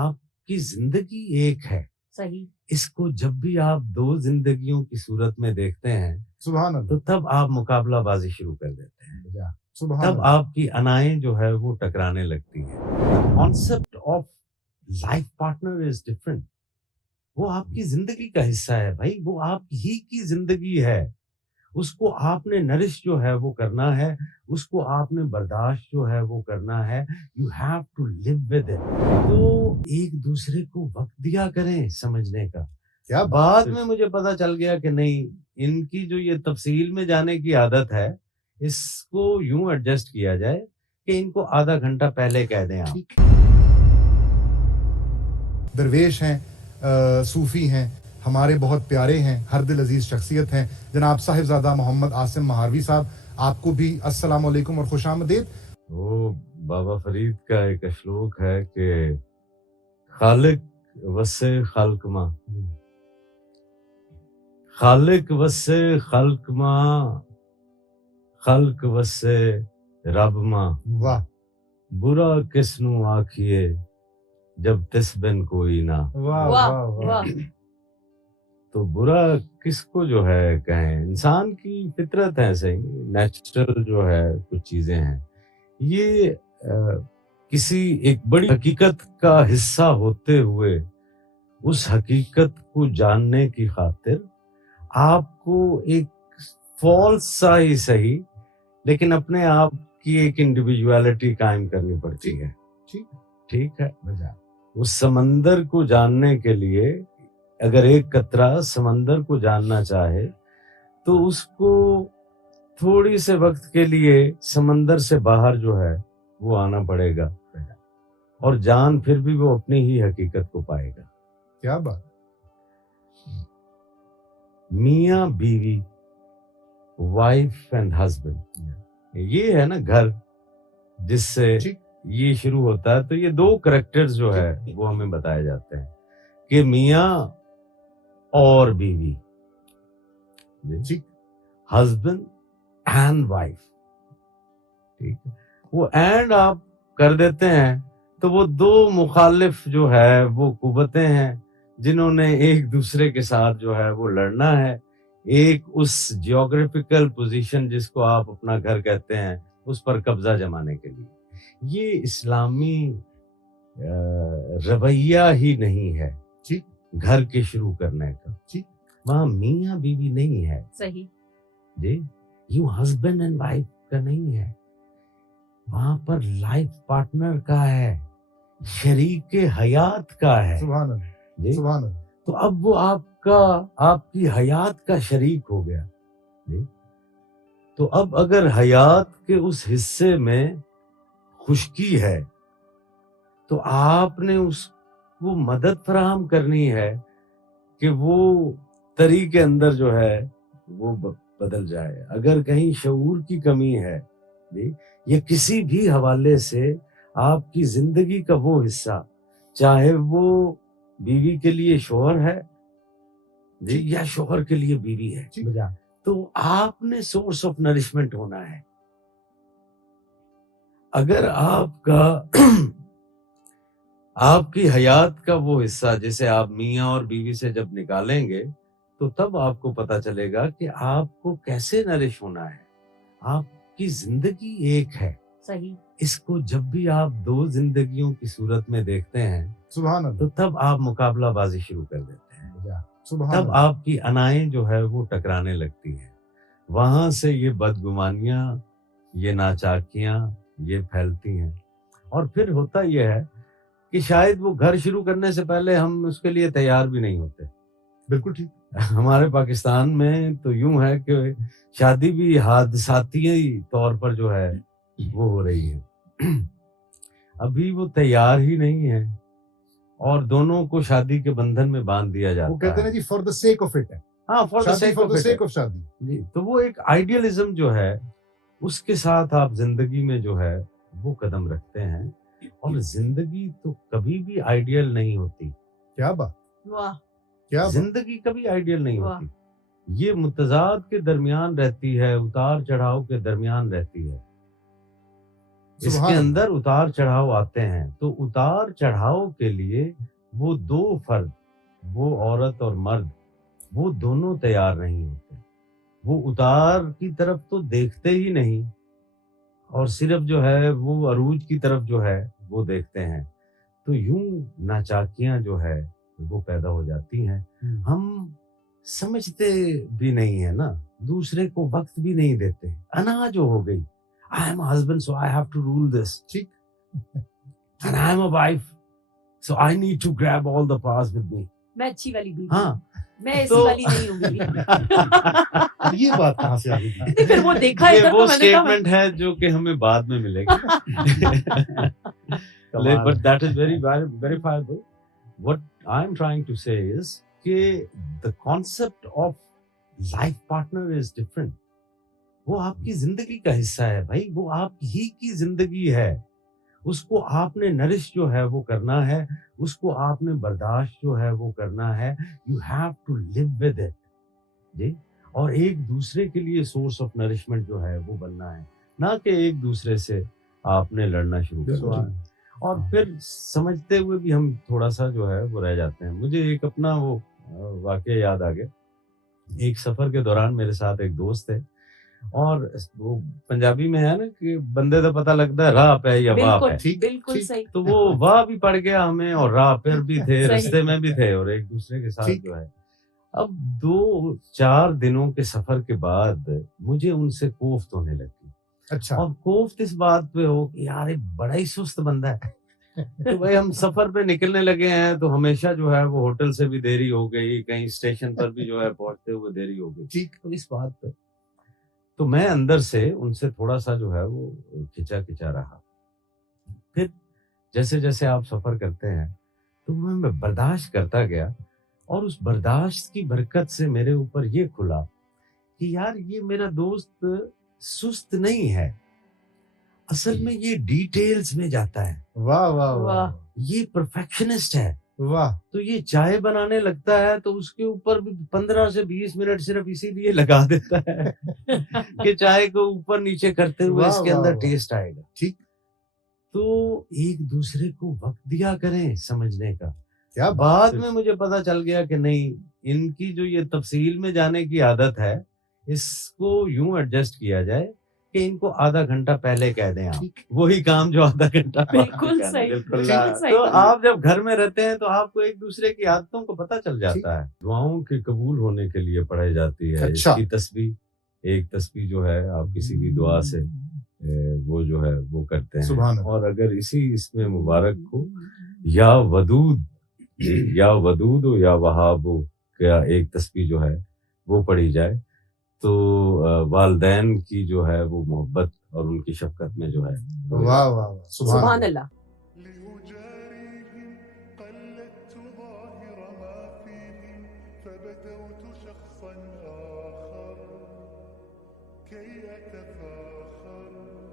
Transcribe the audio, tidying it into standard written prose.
آپ کی زندگی ایک ہے. صحیح. اس کو جب بھی آپ دو زندگیوں کی صورت میں دیکھتے ہیں سبحان اللہ, تو تب آپ مقابلہ بازی شروع کر دیتے ہیں. سبحان تب اللہ. آپ کی انائیں جو ہے وہ ٹکرانے لگتی ہیں. Concept of life partner is different. وہ آپ کی زندگی کا حصہ ہے بھائی, وہ آپ ہی کی زندگی ہے. اس کو آپ نے نرش جو ہے وہ کرنا ہے, اس کو آپ نے برداشت جو ہے وہ کرنا ہے. You have to live with it. تو ایک دوسرے کو وقت دیا کریں سمجھنے کا. کیا بعد میں مجھے پتا چل گیا کہ نہیں, ان کی جو یہ تفصیل میں جانے کی عادت ہے, اس کو یوں ایڈجسٹ کیا جائے کہ ان کو آدھا گھنٹہ پہلے کہہ دیں آپ. درویش ہیں, صوفی ہیں, ہمارے بہت پیارے ہیں, ہر دل عزیز شخصیت ہیں, جناب صاحبزادہ محمد عاصم مہاروی صاحب, آپ کو بھی السلام علیکم اور خوش آمدید. وہ بابا فرید کا ایک اشلوک ہے کہ خالق وسع خلق ماں, خالق وسع خلق ماں, خلق وسع رب ماں. واہ برا کس نو آکھیے جب تس بن کوئی نہ. واہ واہ واہ واہ. تو برا کس کو جو ہے کہیں, انسان کی فطرت ہے, صحیح نیچرل جو ہے کچھ چیزیں ہیں. یہ کسی ایک بڑی حقیقت کا حصہ ہوتے ہوئے اس حقیقت کو جاننے کی خاطر آپ کو ایک فالس سا ہی صحیح لیکن اپنے آپ کی ایک انڈیویجویلٹی قائم کرنی پڑتی ہے. ٹھیک ہے. اس سمندر کو جاننے کے لیے اگر ایک قطرہ سمندر کو جاننا چاہے تو اس کو تھوڑی سے وقت کے لیے سمندر سے باہر جو ہے وہ آنا پڑے گا, اور جان پھر بھی وہ اپنی ہی حقیقت کو پائے گا. کیا بات. میاں بیوی, وائف اینڈ ہسبینڈ, یہ ہے نا گھر جس سے یہ شروع ہوتا ہے. تو یہ دو کریکٹرز جو ہے وہ ہمیں بتائے جاتے ہیں کہ میاں اور بیوی, ہسبینڈ اینڈ وائف. ٹھیک ہے. وہ اینڈ آپ کر دیتے ہیں تو وہ دو مخالف جو ہے وہ قوتیں ہیں جنہوں نے ایک دوسرے کے ساتھ جو ہے وہ لڑنا ہے. ایک اس جیوگرافیکل پوزیشن جس کو آپ اپنا گھر کہتے ہیں اس پر قبضہ جمانے کے لیے. یہ اسلامی رویہ ہی نہیں ہے گھر کے شروع کرنے کا. وہاں میاں بیوی نہیں ہے. صحیح جی, یوں ہسبینڈ اینڈ وائف کا نہیں ہے. وہاں پر لائف پارٹنر کا ہے, شریک حیات کا ہے. سبحان اللہ. جی, سبحان اللہ. تو اب وہ آپ کی حیات کا شریک ہو گیا. جی, تو اب اگر حیات کے اس حصے میں خشکی ہے تو آپ نے اس کو مدد فراہم کرنی ہے کہ وہ تری کے اندر جو ہے وہ بدل جائے. اگر کہیں شعور کی کمی ہے جی, یا کسی بھی حوالے سے آپ کی زندگی کا وہ حصہ, چاہے وہ بیوی کے لیے شوہر ہے جی یا شوہر کے لیے بیوی ہے, تو آپ نے سورس آف نرشمنٹ ہونا ہے. اگر آپ کی حیات کا وہ حصہ جسے آپ میاں اور بیوی سے جب نکالیں گے تو تب آپ کو پتا چلے گا کہ آپ کو کیسے نرش ہونا ہے. آپ کی زندگی ایک ہے. صحیح. اس کو جب بھی آپ دو زندگیوں کی صورت میں دیکھتے ہیں سبحان اللہ. تو تب آپ مقابلہ بازی شروع کر دیتے ہیں. سبحان تب اللہ. آپ کی انائیں جو ہے وہ ٹکرانے لگتی ہیں. وہاں سے یہ بدگمانیاں, یہ ناچاکیاں یہ پھیلتی ہیں. اور پھر ہوتا یہ ہے کہ شاید وہ گھر شروع کرنے سے پہلے ہم اس کے لیے تیار بھی نہیں ہوتے. بالکل ٹھیک. ہمارے پاکستان میں تو یوں ہے کہ شادی بھی حادثاتی طور پر جو ہے وہ ہو رہی ہے. ابھی وہ تیار ہی نہیں ہے اور دونوں کو شادی کے بندھن میں باندھ دیا جاتا ہے. وہ کہتے ہیں جی for the sake of it ہے. ہاں, فار دا سیک آف شادی. جی, تو وہ ایک آئیڈیلزم جو ہے اس کے ساتھ آپ زندگی میں جو ہے وہ قدم رکھتے ہیں, اور زندگی تو کبھی بھی آئیڈیل نہیں ہوتی. کیا بات. واہ. کیا بات. زندگی کبھی آئیڈیل نہیں ہوتی. یہ متضاد کے درمیان رہتی ہے, اتار چڑھاؤ کے درمیان رہتی ہے. اس کے اندر اتار چڑھاؤ آتے ہیں. تو اتار چڑھاؤ کے لیے وہ دو فرد، وہ عورت اور مرد، وہ دونوں تیار نہیں ہوتے. وہ اتار کی طرف تو دیکھتے ہی نہیں اور صرف جو ہے وہ عروج کی طرف جو ہے وہ دیکھتے ہیں. تو یوں ناچاکیاں جو ہے وہ پیدا ہو جاتی ہیں. ہم سمجھتے بھی نہیں ہیں نا، دوسرے کو وقت بھی نہیں دیتے. انا جو ہو گئی، I am a husband so I have to rule this, and I am a wife so I need to grab all the powers with me. میں اچھی والی بیوی، ہاں میں ایسی والی نہیں ہوں بیوی. یہ بات کہاں سے آ گئی؟ پھر وہ دیکھا ادھر یہ تو وہ میں نے کہا اسٹیٹمنٹ ہے جو کہ ہمیں بعد میں ملے گی. But that is very verifiable. What I am trying to say is کہ the concept of life partner is different. وہ آپ کی زندگی کا حصہ ہے بھائی، وہ آپ ہی کی زندگی ہے. اس کو آپ نے نرش جو ہے وہ کرنا ہے، اس کو آپ نے برداشت جو ہے وہ کرنا ہے. You have to live with it. جی، اور ایک دوسرے کے لیے سورس آف نرشمنٹ جو ہے وہ بننا ہے، نہ کہ ایک دوسرے سے آپ نے لڑنا شروع کرنا. اور پھر سمجھتے ہوئے بھی ہم تھوڑا سا جو ہے وہ رہ جاتے ہیں. مجھے ایک اپنا وہ واقعہ یاد آ گیا. ایک سفر کے دوران میرے ساتھ ایک دوست ہے، اور وہ پنجابی میں ہے نا کہ بندے تو پتہ لگتا ہے راہ پہ یا واہ پہ. بالکل صحیح. تو وہ واہ بھی پڑ گیا ہمیں اور راہ پر بھی تھے، رستے میں بھی تھے، اور ایک دوسرے کے ساتھ جو ہے. اب 2-4 دنوں کے سفر کے بعد مجھے ان سے کوفت ہونے لگی. اچھا. اور کوفت اس بات پہ ہو کہ یار ایک بڑا ہی سست بندہ ہے. تو بھائی ہم سفر پہ نکلنے لگے ہیں تو ہمیشہ جو ہے وہ ہوٹل سے بھی دیری ہو گئی، کہیں اسٹیشن پر بھی جو ہے پہنچتے ہوئے دیری ہو گئی. ٹھیک. تو اس بات پہ تو میں اندر سے ان سے تھوڑا سا جو ہے وہ کھچا رہا. پھر جیسے جیسے آپ سفر کرتے ہیں تو میں برداشت کرتا گیا، اور اس برداشت کی برکت سے میرے اوپر یہ کھلا کہ یار یہ میرا دوست سست نہیں ہے، اصل میں یہ ڈیٹیلز میں جاتا ہے. واہ واہ واہ. یہ پرفیکشنسٹ ہے. واہ. تو یہ چائے بنانے لگتا ہے تو اس کے اوپر بھی 15 سے 20 منٹ صرف اسی لیے لگا دیتا ہے کہ چائے کو اوپر نیچے کرتے ہوئے اس کے اندر ٹیسٹ آئے گا. ٹھیک. تو ایک دوسرے کو وقت دیا کریں سمجھنے کا. بعد میں مجھے پتا چل گیا کہ نہیں، ان کی جو یہ تفصیل میں جانے کی عادت ہے، اس کو یوں ایڈجسٹ کیا جائے کہ ان کو آدھا گھنٹہ پہلے کہہ دیں آپ وہی کام جو آدھا گھنٹہ. بالکل صحیح. تو آپ جب گھر میں رہتے ہیں تو آپ کو ایک دوسرے کی عادتوں کو پتہ چل جاتا ہے. دعاؤں کے قبول ہونے کے لیے پڑھائی جاتی ہے. اس کی تسبیح، ایک تسبیح جو ہے آپ کسی بھی دعا سے وہ جو ہے وہ کرتے ہیں. اور اگر اس میں مبارک ہو یا ودود ہو یا وہاب ہو کیا ایک تسبیح جو ہے وہ پڑھی جائے تو والدین کی جو ہے وہ محبت اور ان کی شفقت میں جو ہے. واہ واہ. سبحان اللہ. كي أتفاخر